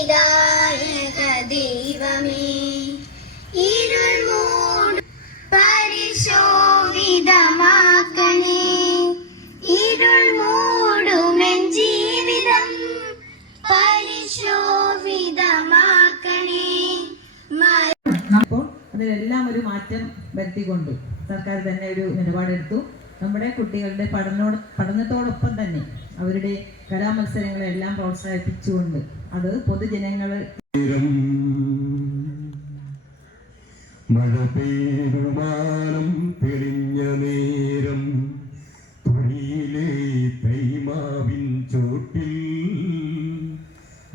വിധായക ദൈവമേ ഇരുൾ മൂടും പരിശോഭിതമാക്കണേ ഇരുൾ മൂടുമെൻ ജീവിതം പരിശോഭിതമാക്കണേ. അപ്പോൾ അതിലെല്ലാം ഒരു മാറ്റം വരുത്തിക്കൊണ്ട് സർക്കാർ തന്നെ ഒരു നിലപാടെടുത്തു. നമ്മുടെ കുട്ടികളുടെ പഠനത്തോടൊപ്പം തന്നെ അവരുടെ കലാമത്സരങ്ങളെല്ലാം പ്രോത്സാഹിപ്പിച്ചുകൊണ്ട് അത് പൊതുജനങ്ങൾ മഴ പെയ്യുമാനം തെളിഞ്ഞ നേരം തൊഴിയിലെ തൈമാവിൻ ചോട്ടിൽ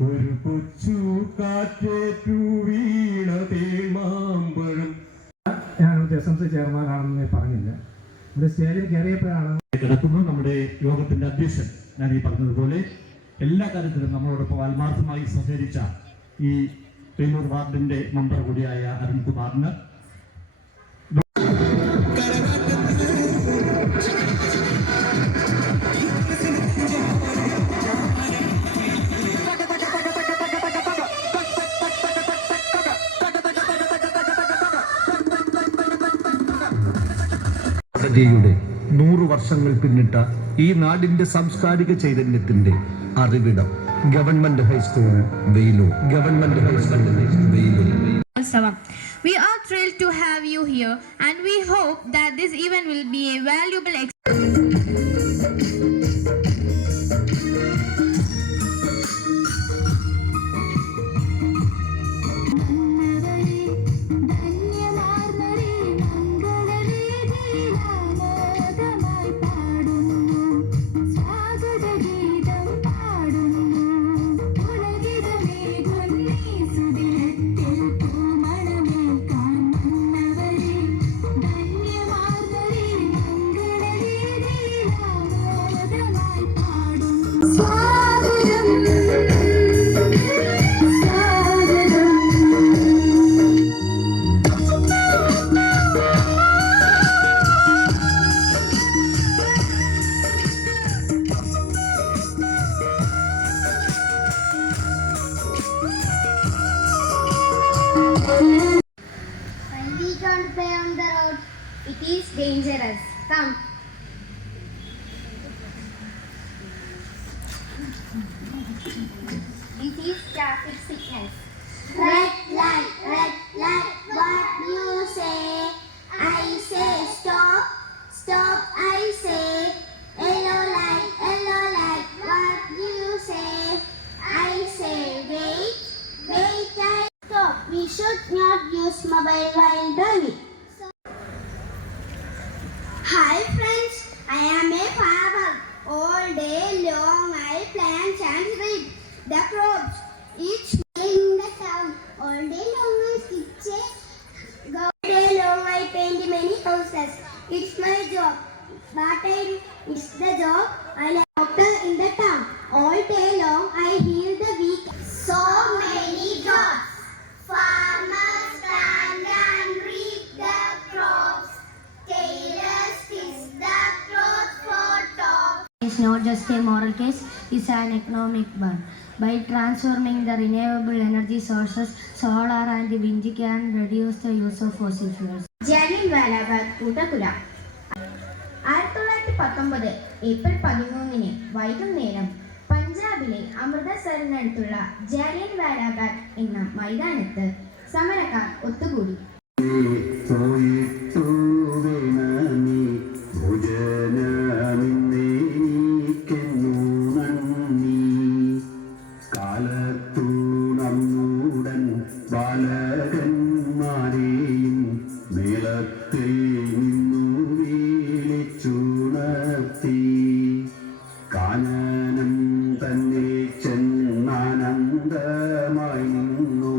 ഒരു കൊച്ചു കാറ്റേറ്റു വീണ തേമാമ്പഴം. ഞാൻ SMC ചെയർമാനാണെന്ന് പറഞ്ഞില്ല. ഇവിടെ സ്റ്റേജിൽ കയറിയപ്പോഴാണ് കിടക്കുന്നു. നമ്മുടെ യോഗത്തിന്റെ അധ്യക്ഷൻ ഞാൻ ഈ പറഞ്ഞതുപോലെ എല്ലാ കാര്യത്തിലും നമ്മളോടൊപ്പം ആത്മാർത്ഥമായി സഹകരിച്ച ഈ വെല്ലൂർ വാർഡിന്റെ മെമ്പർ കൂടിയായ അരുൺകുമാറിന് യുടെ 100 വർഷങ്ങൾ പിന്നിട്ട ഈ നാടിന്റെ സാംസ്കാരിക ചൈതന്യത്തിന്റെ അറിവിടം government high school Veiloor. Government high school Veiloor. We are thrilled to have you here and we hope that this event will be a valuable When we can't play on the road, it is dangerous. Come. This is traffic signals. Red light, what you say? I say stop, stop, I say. Yellow light, what you say? I say wait, wait, I stop. We should not use mobile while driving. Hi friends, I am a farmer. All day long I plant and reap the crops. Each day in the town. All day long I stitch it. All day long I paint many houses. It's my job. But it's the job I am a doctor in the town. All day long I heal the weak. So many jobs. Farmers plant and reap the crops. Tailors stitch the clothes for tops. It's not just a moral case, it's an economic one. By transforming the renewable energy sources, solar and wind can reduce the use of fossil fuels. Jallianwala Bagh കൂട്ടക്കുല. 1919 April 13 വൈകുന്നേരം പഞ്ചാബിലെ അമൃതസറിനടുത്തുള്ള ജാലിയൻവാലാ ബാഗ് എന്ന മൈതാനത്ത് സമരക്കാർ ഒത്തുകൂടി. ബാലകന്മാരെയും മേളത്തിൽ നിന്നു വീളിച്ചുണർത്തി കാനനം തന്നെ ചെന്നാനന്ദമായി നിന്നു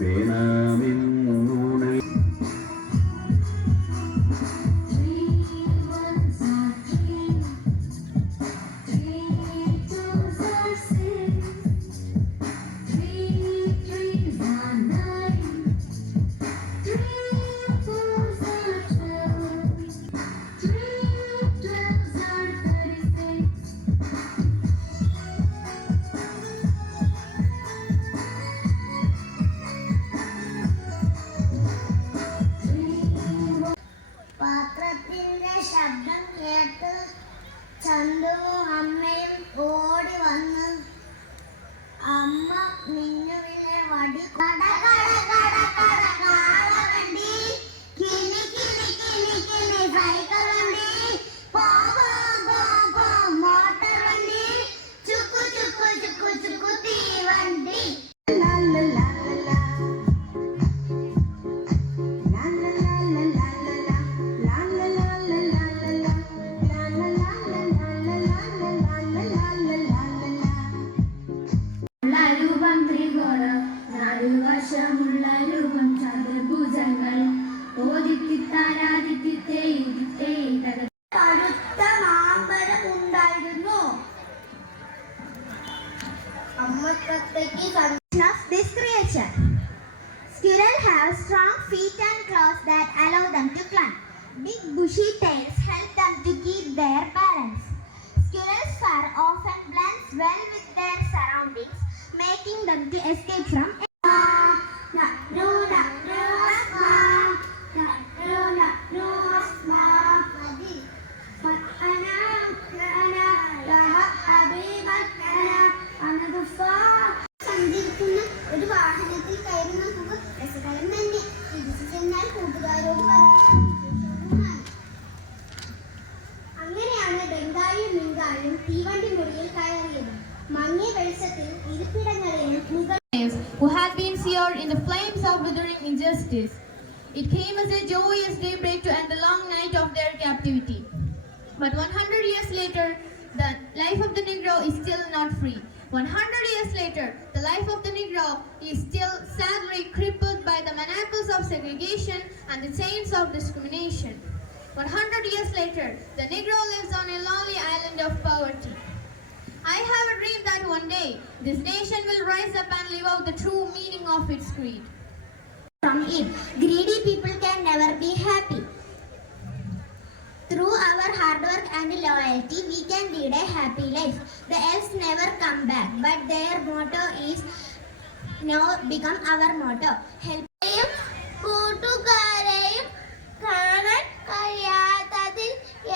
വേണമെന്നുണ അമ്മ മിന്നുവിനെ വടി കട കട കട കട കാളവണ്ടി കിണി കിണി കിണി കിണി സൈക്കിൾ വണ്ടി പോ പോ പോ പോ മോട്ടോർ വണ്ടി ചുക്കു ചുക്കു ചുക്കു ചുക്കു തീവണ്ടി ലാ ലാ ലാ ലാ ലാ ലാ ലാ ലാ ലാ ലാ ലാ ലാ ലാ രൂപം ത്രികോണം നടുവശമുള്ള രൂപം ചതുർഭുജങ്ങൾ കടുത്ത മാമ്പഴം ഉണ്ടായിരുന്നു. അമ്മത്തത്തേക്ക് of this creature. Squirrels have strong feet and claws that allow them to climb. Big bushy tails help them to keep their balance. Squirrels' fur often blends well with their surroundings, making them to escape from സഞ്ചരിക്കുന്ന ഒരു വാഹനത്തിൽ കയറി നമുക്ക് രസകരം തന്നെ. തിരിച്ചു ചെന്നാൽ കൂട്ടുകാരോട് പറയുന്നത്. അങ്ങനെയാണ് ബംഗാളിയും മിങ്കാളിയും തീവണ്ടി മുറിയിൽ കയറിയത്. മങ്ങിയ വെളിച്ചത്തിൽ ഇരിപ്പിടങ്ങളിലും who had been seared in the flames of withering injustice. It came as a joyous daybreak to end the long night of their captivity. But 100 years later, the life of the Negro is still not free. 100 years later, the life of the Negro is still sadly crippled by the manacles of segregation and the chains of discrimination. 100 years later, the Negro lives on a lonely island of poverty. I have a dream that one day, this nation will rise up and live out the true meaning of its creed. From it, greedy people can never be happy. Through our hard work and loyalty, we can lead a happy life. The elves never come back, but their motto is now become our motto. Helping കൂട്ടുകാരെയും കാണാൻ കഴിയാത്തതിൽ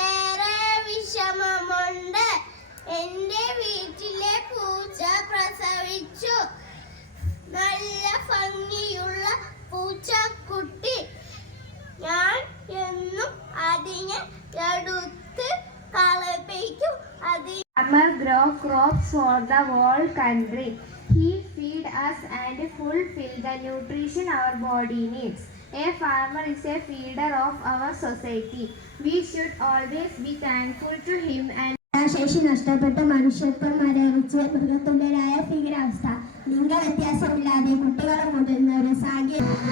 ഏറെ വിഷമമുണ്ട്. എന്റെ വീട്ടിലെ പൂച്ച പ്രസവിച്ചു. നല്ല ഭംഗിയുള്ള പൂച്ചക്കുട്ടി. ഞാൻ എന്നും അതിനെ എടുത്ത് കളപ്പിക്കും. Farmer grow crops for the whole country. He feed us and fulfill the nutrition our body needs. A farmer is a feeder of our society. We should always be thankful to him and ശേഷി നഷ്ടപ്പെട്ട മനുഷ്യത്വം മരവിച്ച് മൃഗത്തുല്യരായ ഭീകരാവസ്ഥ. ലിംഗ വ്യത്യാസമില്ലാതെ കുട്ടികളും മുതിർന്നവരും സാങ്കേതിക